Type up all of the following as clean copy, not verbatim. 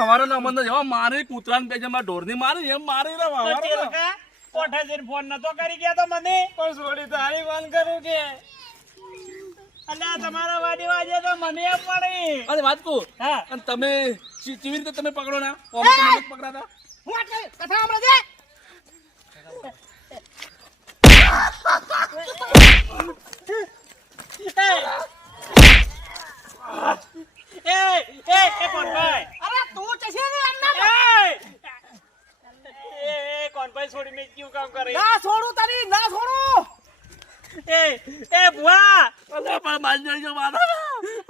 હવારે ના જેવા મારી કૂતરા ને ઢોર ની મારી એમ મારી કોઠે જઈને ફોન નતો કરી ગયા તો મને પણ છોડી તારી ફોન કરું કે અલ્યા તમારા વાડી વાજે તો મને એમ પડી. અરે વાત કહું હા અને તમે કેવી રીતે તમે પકડો ના પકડાતા હું વાત કરી કથા હમણાં દે કોણભાઈ અરે તું ચશે ને અન્ના કોણભાઈ છોડી મેં ક્યું કામ કરે ના છોડું તારી ના છોડું બુઆ પણ મારી જોઈજો મારો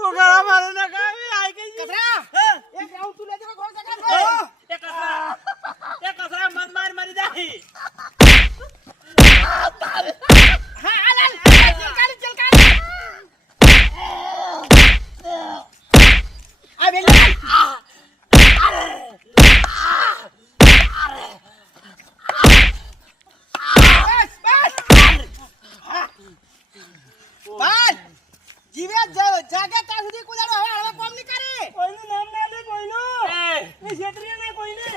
ઉગા મારે ના કાવી આઈ ગઈ કથરા એક રાઉન્ડ તું લેજે કોણ જગા એ કસરા મન મારી જાય હા આલન ચલકાલી આ બેલી બસ જીવે જાગે ત્યાં સુધી કુદાડો હવે કોમ ની કરે કોઈનું નામ ના લે કોઈનું એ ક્ષેત્રીય ને કોઈને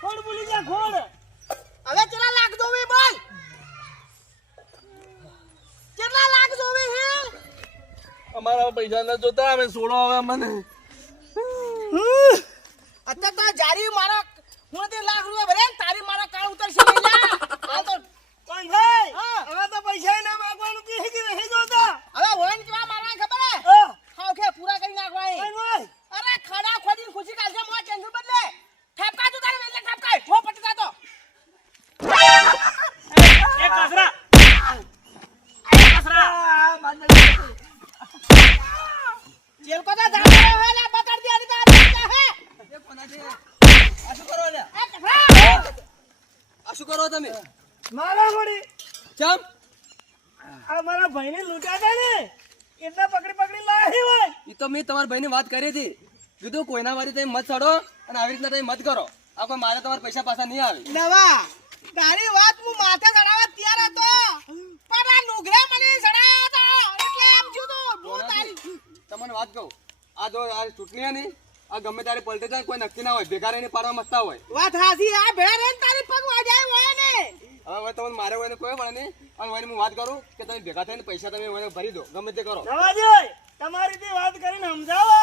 ખોડ બોલી જા ખોડ હવે કેટલા લાખ જોવી બોલ કેટલા લાખ જોવી હે અમારા પૈસા ના જોતા અમે છોડો હવે મને અત્યારે તો જારી મારા હું તે લાખ રૂપિયા ભરે તારી મારા કાળ ઉતરશે મેલા આ તો કોણ ભાઈ હવે તો પૈસા ના માંગવાનું કે નહીં જોતા હવે હોઈન કેવા મારવા ખબર હે હાવ કે પૂરા કરી નાખવા હે અરે ખડા ખોદીને ખુશી કાલશે મોં ટેન્શન બદલે ઠપકા તું તારે વેલે ઠપકા ઠો પટતા તો એ કસરા જેલ કો તો દાડો હે લે બકર દે અડી કા હે એ કોના દે આ શું કરો લે આ શું કરો તમે મારા મોડી ચમ આ મારા ભાઈને લૂંટાતા ને એટલા પકડી લાવી હોય ઈ તો મેં તમારા ભાઈને વાત કરી હતી કીધું કોઈના વારી તમે મત છોડો અને આવી રીતના તમે મત કરો આ કોઈ મારે તમારા પૈસા પાછા નહીં આવે નવા તારી વાત હું માથે ચડાવવા તૈયાર હતો પણ આ નુગરે મને ચડાવ્યા હતા એટલે એમ છું તો હું તારી તમને વાત કહું આ જો આ ચૂંટણી હે ને આ ગમે તારે પલટે જાય કોઈ નક્કી ના હોય ભેગા રહીને પાડવા મસ્તા હોય વાત હાસી આ ભેળા રહીને તારી પગ વાજાય હોય ને હવે તમને મારે હોય ને કોઈ પડે નહીં અને હોય હું વાત કરું કે તમે ભેગા થઈને પૈસા તમે હોય ભરી દો ગમે તે કરો નવાજી તમારી થી વાત કરીને સમજાવો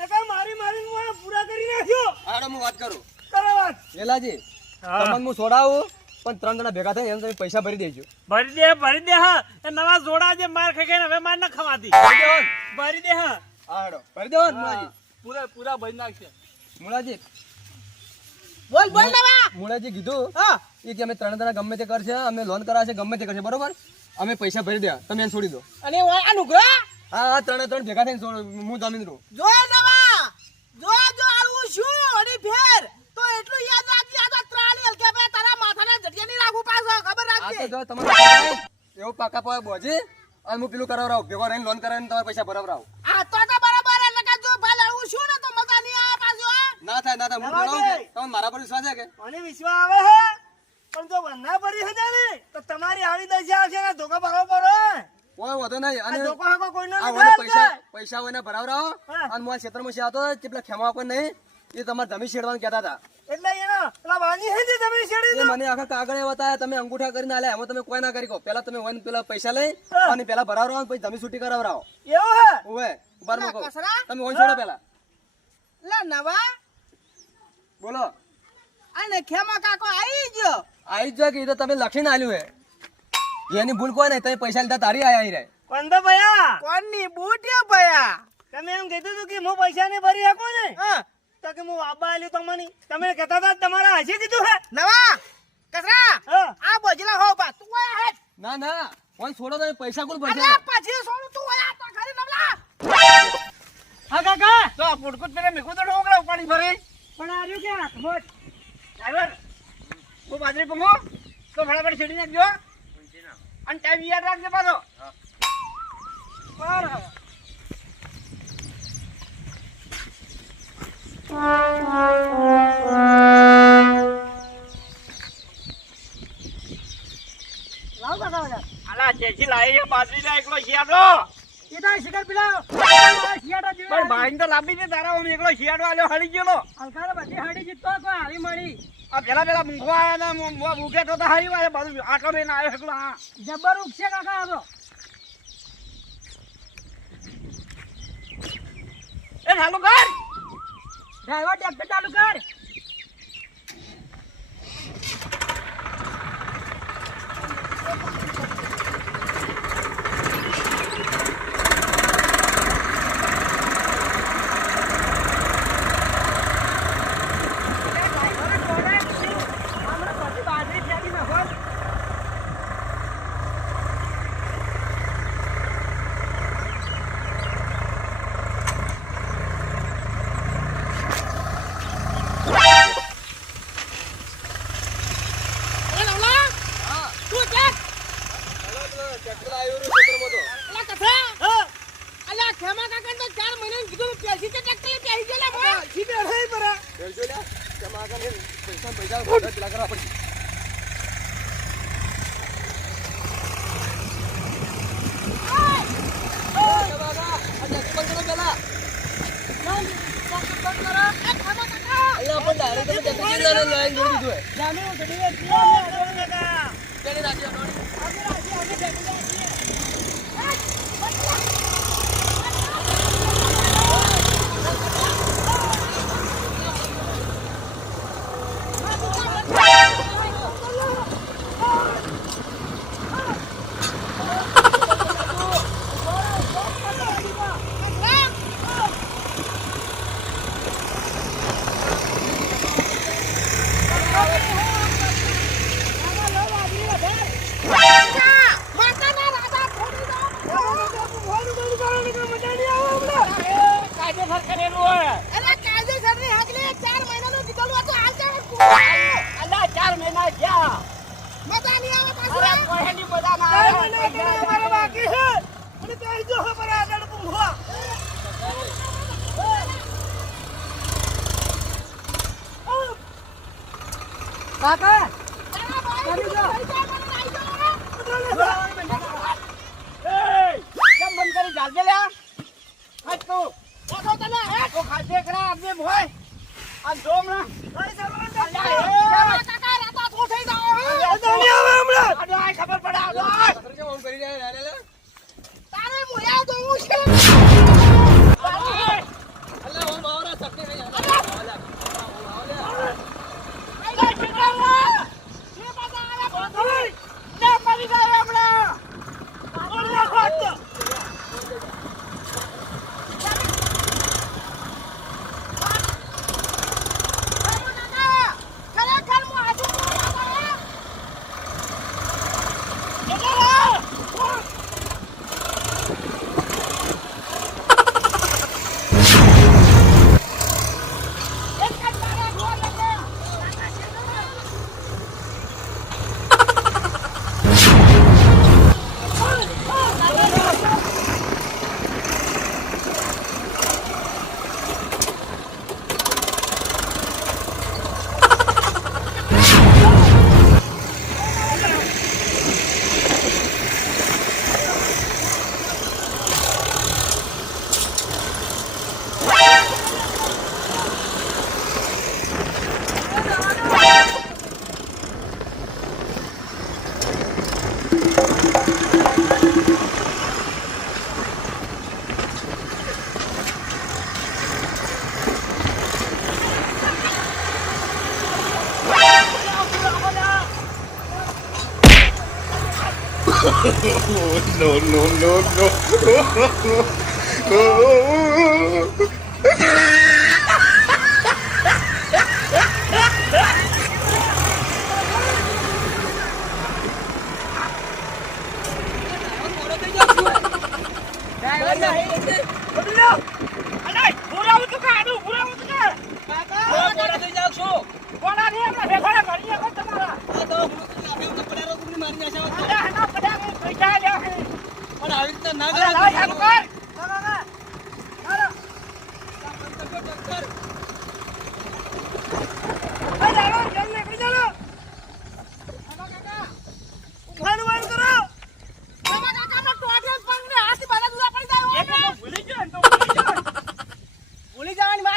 કે મારી હું પૂરા કરી નાખ્યો હાડો હું વાત કરું કરો વાત એલાજી તમને હું છોડાવું પણ 3 જણા ભેગા થઈને એને તમે પૈસા ભરી દેજો ભરી દે હા એ નવા જોડા જે માર ખાઈ હવે માર ના ખવાતી ભરી દે હા હાડો ભરી દેવો મુળાજી પૂરા ભરી નાખશે મુળાજી બોલ નવા મુળાજી કીધું એ કે અમે 3 જણા ગમે તે કરશે અમે લોન કરાશે ગમે તે કરશે બરોબર અમે પૈસા ભરી દે તમે એને છોડી દો અને આ નુગરા હા 3 ભેગા થઈને હું જમીન રહું જો નવા જો આવું શું અડી ફેર તો એટલું યાદ રાખજે આ તો ત્રાણી હલકે પે તારા માથાના જટિયા ની રાખું પાછો ખબર રાખજે આ તો જો તમારે એવો પાકા પાય બોજે અને હું પેલું કરાવરાવ ભેગો રહીને લોન કરાવીને તમારા પૈસા ભરાવરાવ આ તો બરાબર એટલે કે જો ભાઈ લડવું શું ને તો મજા નહીં આવે પાછો ના થાય હું જણાવું તમને મારા પર વિશ્વાસ છે કે મને વિશ્વાસ આવે હે પણ જો વંદા ભરી હે ને તો તમારી આવી દશા આવશે ને ધોકા ભરવો પડે કોઈ વધો નહીં અને ધોકો હાકો કોઈનો આ પૈસા હોય ને ભરાવરાવ અને મોય ક્ષેત્રમાં છે આતો કેટલા ખેમા કોઈ નહીં એ તમારે જમીન છેડવાનું કહેતા હતા એટલે એનો પેલા વાની હે જમીન છેડી એ મને આખા કાગળે બતાયા તમે અંગૂઠા કરીને આલે એમાં તમે કોઈ ના કરી કો પહેલા તમે હોય પેલા પૈસા લઈ અને પહેલા ભરાવરાવ પછી જમીન છૂટી કરાવરાવ એવું હે ઓવે બાર માં કહો તમે હોય છોડો પહેલા લે નવા બોલો આને ખેમા કાકો આવી ગયો કે તો તમે લખીને આલ્યું હે એની ભૂલ કોઈ નહીં તમે પૈસા લીધા તારી આયા રે કોણ તો ભયા કોણની બૂટિયા ભયા તમે એમ કીધું હતું કે હું પૈસા ને ભરી શકો ને તો કે હું વાબા આલ્યું તમને તમે કહેતા હતા તમારા હજી કીધું હે નવા કસરા આ બોજલા હો બા તું આયા હે ના કોણ છોડો તમે પૈસા કોણ ભરશે અરે પછી છોડું તું આયા તો ઘરે નવલા હા કાકા તો પુડકુટ પેલે મેકુ તો ઢોકળા ઉપાડી ભરે પણ આર્યું કે હાથમાં ડ્રાઈવર હું બાજરી પંગો તો ફટાફટ છેડી નાખજો અને ટાઈમ યાદ રાખજો પાછો અલા જેથી લાવી છે બાજરી ના એકલો શિયાળો પણ ભાઈ તો લાંબી છે તારા આમ એકલો શિયાળો આલ્યો હળી ગયેલો આ પેલા મૂંગવા આવ્યા ને મૂકે તો હારી વાળે બધું આટલો લઈને આવ્યો એકલો હા એ ચાલુ કર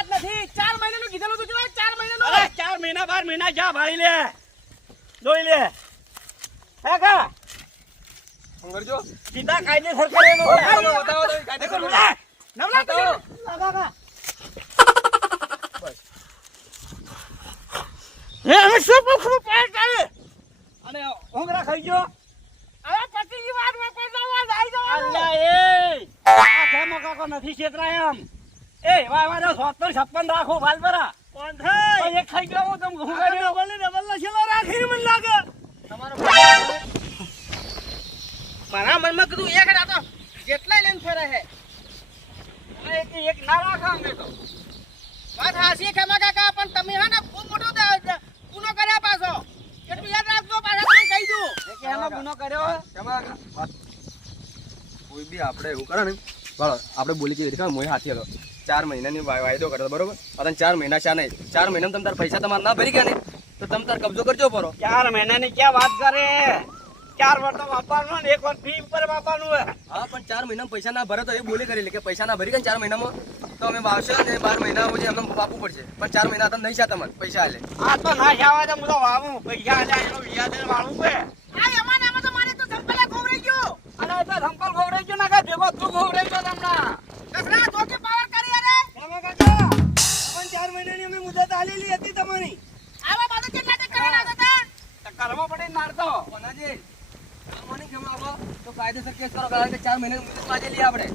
વાત નથી 4 મહિનાનું કીધેલું તું જોય 4 મહિનાનું અરે 4 મહિના 12 મહિના જા ભાળી લે જોઈ લે હે કા સંગરજો સીધા કાયદેસર કરેલું બતાવો તો કાયદેસર નવલા તો લગા હે હવે શું પૂછું પાર કરે અને ઓંગરા ખાઈ ગયો હવે પતિની વાત માં પૈસાવા જાય જો અલ્લા એ આ કેમો કાકો નથી છેતરાય એમ એ વાય વાય 70 56 રાખો વાલબરા કોણ થાય એક ખાઈ ગયો હું તમ ઘું કર્યો ડબલ ના છેલો રાખી મને લાગે તમારો મારા મનમાં કીધું એક જ આ તો કેટલાય લઈને ફરે હે એક ના રાખા અમે તો વાત હાસી ખેમા કાકા પણ તમે હે ને ખૂબ મોટો ગુનો કર્યા પાછો એટલું યાદ રાખજો પાછા તમને કહી દઉં કે એમાં ગુનો કર્યો ખેમા કાકા કોઈ બી આપણે એવું કરે ને બરાબર આપણે બોલી કે દેખા મોય હાથી હતો 4 મહિનાની વાયદો કરતો બરોબર અને 4 મહિના શા નહીં 4 મહિનામાં તમે તાર પૈસા તમારા ના ભરી ગયા ને તો તમે તાર કબજો કરજો પરો 4 મહિનાની ક્યાં વાત કરે 4 વર્ષ તો વાપરવાનું ને 1 વર્ષ ફી ઉપર વાપરવાનું હોય હા પણ 4 મહિનામાં પૈસા ના ભરે તો એ બોલી કરેલી કે પૈસા ના ભરી ગયા 4 મહિનામાં તો અમે વાવશે ને 12 મહિના પછી અમને આપવું પડશે પણ 4 મહિના તમે નહીં છે તમારે પૈસા આલે આ તો ના જાવા તો હું તો વાવું પૈસા આલે એનો વ્યાજ વાળું છે આ એમાં નામાં તો મારે તો સંપલે ખોવરાઈ ગયો અને એ તો સંપલ ખોવરાઈ ગયો ના કા ભેગો તું ખોવરાઈ ગયો તમને કસરા ધોકે પાવર કરી અરે તમે કાકા પણ 4 મહિનાની અમે મુદત આલેલી હતી તમારી આવા બાદ કેટલા ટકા કરવાના હતા તો કરવા પડે મારતો કોનાજી મને કેમ આવો તો કાયદેસર કેસ કરો કારણ કે 4 મહિનાની મુદત આજે લઈએ આપણે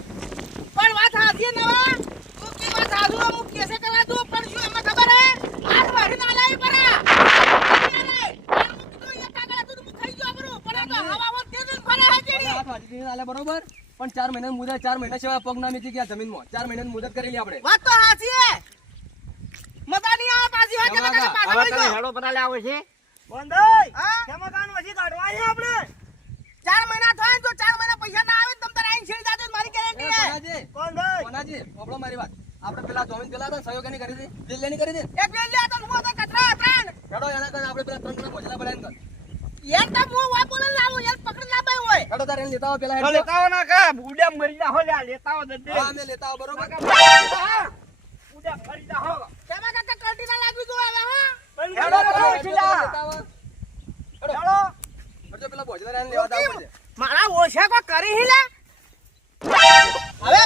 પણ વાત હાથી નવા તું કી વાત હાજુ હું કેસે કરવા દઉં પણ શું એમાં ખબર હે આજ મારી ના લાવી પરા અરે તું એક કાગળ તું ખાઈ ગયો બરો પણ તો હવા વત કે દિન ફરે હે કેડી વાત હાથી આલે બરોબર પણ 4 મહિનાની મુદત 4 મહિના સિવાય પગ ના મીચી ગયા જમીનમાં 4 મહિનાની મુદત કરેલી આપણે વાત તો હાચી હે મજા નહીં આવે પાછી હોય કે પાછા હવે વળી તમે ગયો હેડો પરાલે આવે છે બંધાઈ હા? કેમાં કાન વસી કાઢવા છે આપણે 4 મહિના થાય ને તો 4 મહિના પૈસા ના આવે ને તમ તારે આઈને છેડી જાજો મારી ગેરંટી હે બંધાઈ કોનાજી ઓબળો મારી વાત આપણે પેલા જોમીન પેલા હતા સહયોગની કરી હતી બિલ લેની કરી હતી એક બિલ લે તો હું તો કચરા ત્રણ હેડો એના કારણે આપણે પેલા ત્રણ પહોંચેલા બનાવીને કર યાર તો હું વાત બોલે લાવો યાર પકડી ના પાય હોય હેડો તારે એને લેતા આવો પેલા તો હેડો લેતાઓ ના કા બુડા મરી જા હો લ્યા લેતાઓ દે હા અમે લેતા આવો બરોબર બુડા મરી જા હો કેમાં કાકા કલ્ટી ના લાગવી જો હવે હા હેડો હેડો છિલા લેતા આવો હેડો હરજો પેલા પહોંચેલા એને લેવા આવો પડશે મારા ઓછા કો કરી હિલા હવે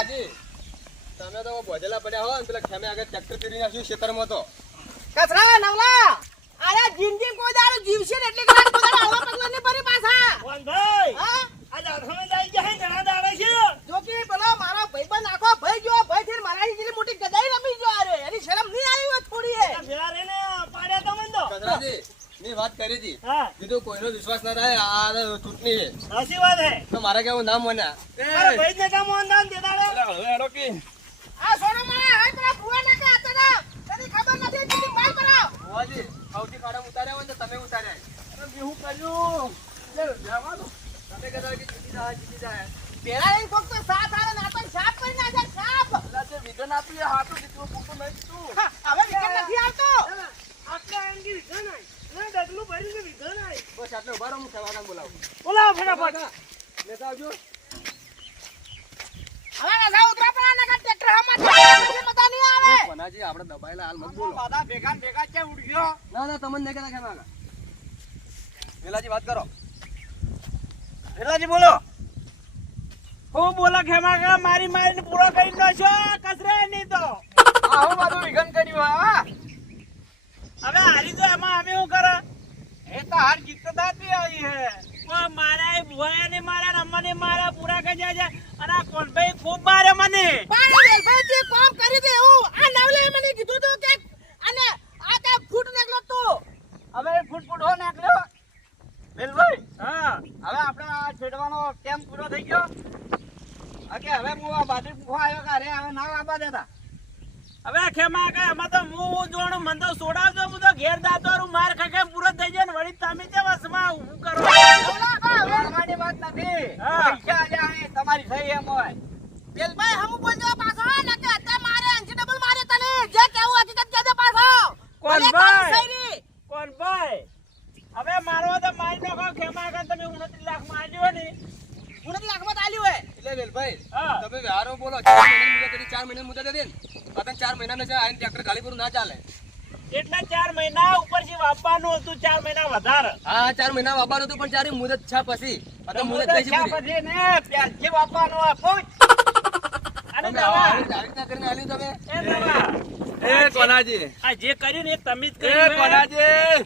તમે તો પહોંચેલા પડ્યા હો ને પેલા ખેમે આગળ ટ્રેક્ટર ફેરી નાખ્યું ખેતરમાં તો કચરા નવલા આયા જિંદગી કોઈ દાડો જીવશે ને એટલે કદાચ કોઈ દાડો આવા પગલા નહીં પડી પાછા બંધાઈ હા આ દાડો દઈ જાય ઘણા દાડા છે જો કે પેલો મારો ભાઈબંધ આખો ભાઈ ગયો ભાઈ થી મારા જેટલી મોટી ગદાઈ રમી ગયો આરે એની શરમ નહીં આવી હોય થોડી એ ભેળા રહીને પાડ્યા તમે તો કચરાજી મેં વાત કરી હતી હા કીધું કોઈનો વિશ્વાસ ના થાય આ ચૂંટણી છે સાચી વાત હે તો મારા કેવું નામ મન્યા અરે ભાઈ ને કામ ઓનદાન દે દાડે હેડો કે આ સોનો મને હાય પેલા ફુવા ના કે હતા તને ખબર નથી કે માલ કરાવ ફુવાજી સૌથી કાઢા ઉતાર્યા હોય તો તમે ઉતાર્યા અરે બેહું કર્યું લે જવા દો તમે કહેતા કે જીતી જાય પેલા એક ફક્ત સાત આવે ના તો સાત કરી નાખે સાપ પેલા જે વિધન આપી એ હાથું દીકરો પૂછું નહીં તું હવે વિકેટ નથી આવતો આટલા અંગી વિઘન આય ના ડગલું ભરીને વિઘન આય બસ આટલે ઉભા રહો હું સવાદાન બોલાવું બોલાવો ફટાફટ લેતા આવજો હવે ના જાવ ઉતરા પણ ના ટ્રેક્ટર હમત મતા નહીં આવે પનાજી આપણે દબાયેલા હાલ મત બોલો બધા ભેગા ભેગા છે ઉડ્યો ના ના તમને નહીં કહેતા કેમ વેલાજી વાત કરો ભેલાજી બોલો હું બોલો ખેમા કા મારી મારીને પૂરો કરી દો છો કસરે નહીં તો આ હું બધું વિઘન કર્યું હા હવે હારી તો એમાં અમે શું કરે એ તો હાર જીત તો દાતી આવી હે ઓ મારા ભુવાયા ને મારા અમને મારા પૂરા કરી જાય અને આ કોણભાઈ ખૂબ મારે મને પાણી વેલભાઈ જે કામ કરી દે એવું આ નવલે મને કીધું તું કે અને આ કે ફૂટ નીકળો તું હવે ફૂટ હો નાખ્યો વેલભાઈ હા હવે આપણે આ છેડવાનો ટાઈમ પૂરો થઈ ગયો ઓકે હવે હું આ બાજુ પૂછવા આવ્યો કે અરે હવે ના આવવા દેતા હવે ખેમા કે એમાં તો હું જોણું મને તો સોડાવજો હું તો ઘેર દાતોરું માર ખાકે પૂરો થઈ જાય ને વળી તમે તે વસમાં ઊભું કરો વળવાની વાત નથી પૈસા આલ્યા હે, તમારી સહી એમ હોય વેલભાઈ હમ બોલજો પાછો ને કે અત્યારે મારે 80 ડબલ મારે તને જે કેવું હકીકત કહે દે પાછો કોણ ભલે ભાઈ? તારી સહીની. કોણ ભાઈ હવે મારો તો મારી નાખો ખેમા કે તમે 29 લાખ માં આલ્યો ને 29 લાખમાં આલ્યું હોય એટલે વેલભાઈ હા તમે વ્યવહારો બોલો 4 મહિનાની મુદત હતી 4 મહિનાની મુદત હતી ને ત્રણ ચાર મહિનાનો છે આઈને ટ્રેક્ટર ખાલી પૂરું ના ચાલે. એટલે 4 મહિના ઉપરથી વાપવાનું હતું, 4 મહિના વધારે. હા 4 મહિના વાપરવાનું હતું પણ ચારે મુદત છે પછી. આ તો મુદત થઈ છે પૂરી. પછી ને પ્યારથી વાપવાનું હોય, પૂછ. અને તમે દવા. આવી રીતના કરીને આલ્યું તમે. એ દવા. એ કોનાજી, આ જે કર્યું ને એ તમે જ એ કર્યું. કોનાજી,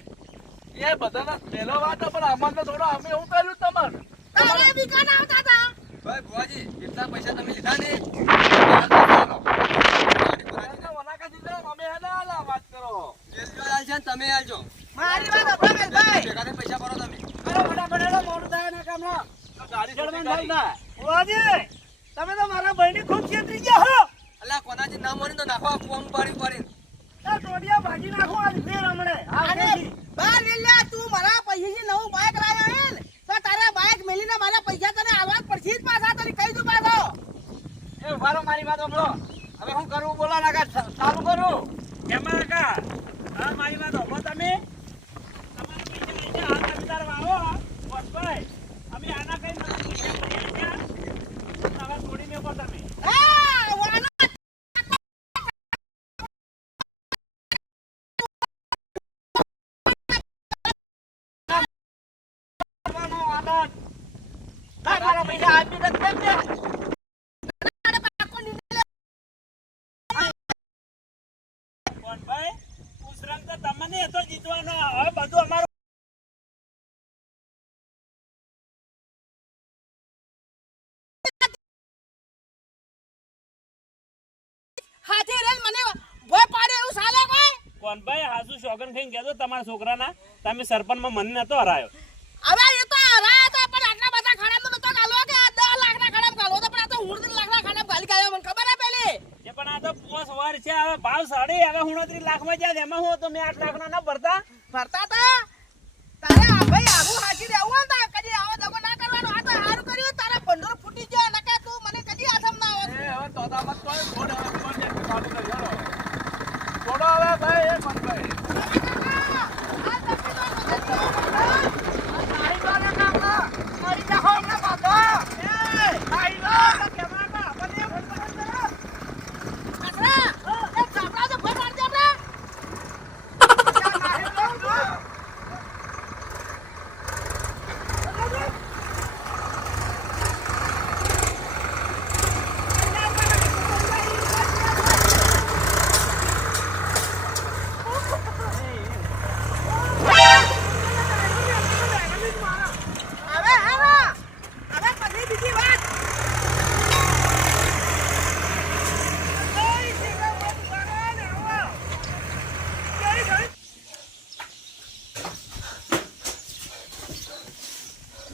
એ બધાનો પહેલો વાત છે, પણ આમાં તો થોડો અમે શું કર્યું તમારે? તારે બીકાન આવતા હતા. ભાઈ ભુવાજી જેટલા પૈસા તમે લીધા ને વનાકા દીધા, અમે હેને આલા વાત કરો. તમે આલજો. મારી વાત સાંભળો મેલભાઈ. ભેગા થઈને પૈસા ભરો તમે. અરે ફટાફટ હેડો, મોડું થાય ને કામના. ગાડી જળમાં છોટી થાય ગાડી. ના. ઓજી, તમે તો મારા ભાઈની ખૂબ છેતરી ગયા હો. અલ્યા કોનાજી ના મોરી તો નાખો ફોર્મ પાડી. આ ટોડિયા ભાજી નાખો આજ ફેર હમણે. હા, અને કેજી. બાર વેલ્યા તું મારા પૈસાથી નવું બાઇક લાવ્યો હે ને, તો તારે બાઇક મેલીને મારા પૈસા તને આલવા જ પડશે જ પાછા. તને કહી દઉં પાછો. એ ઉભારો, મારી વાત સાંભળો. હવે હું કરું બોલો ના કા ચાલુ કરું. એમાં કા હા મારી વાત સાંભળો તમે. તમારા પૈસા લઈને હાલ જમીદાર વાળો બસભાઈ. અમે આના કઈ નથી હવે છોડી મેકો તમે. હા, વાનો કરવાનો આદત. હા, મારા પૈસા આપી દે કેમ છે? પાકો નીકળે. કોણ ભાઈ? ઉસરંગ તો તમને હતો જીતવાનો. હવે બધું અમારું હાથી રેલ મને ભોય પાડે એવું ચાલે કોઈ? કોણ ભાઈ હાસુ શોગન ખાઈને કહેતો તમારા છોકરાના તમે સરપંચમાં મને નતો હરાયો. હવે એ તો હરાયા હતા પણ આટલા બધા ખાડામાં નતો ગાલવો કે 10 લાખના ખાડામાં ગાલવો તો પણ આ તો 19 લાખના ખાડામાં ગાલી ગાયો. મને ખબર હે પેલી. એ પણ આ તો 5 વાર છે. હવે ભાવ સાડી હવે 29 લાખમાં જાય એમાં હું તો મેં 8 લાખના ના ભરતા. ભરતા તા તારે આ ભાઈ આવું હાચી રહેવું હોય ને તો કદી આવો દગો ના કરવાનો. આ તો હારું કર્યું તારા ભંડોળ ફૂટી ગયો નકે તું મને કદી હાથમ ના આવે. એ હવે તોતામાં તોય છોડ હવે ફોન જેટલું ચાલુ કરી હેડો. છોડો હવે ભાઈ, એ મનભાઈ.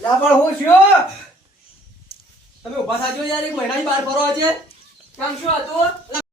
લા પણ હું છું તમે ઉભા થાજો યાર. એક મહિનાની બહાર ફરો છે કેમ શું હતું?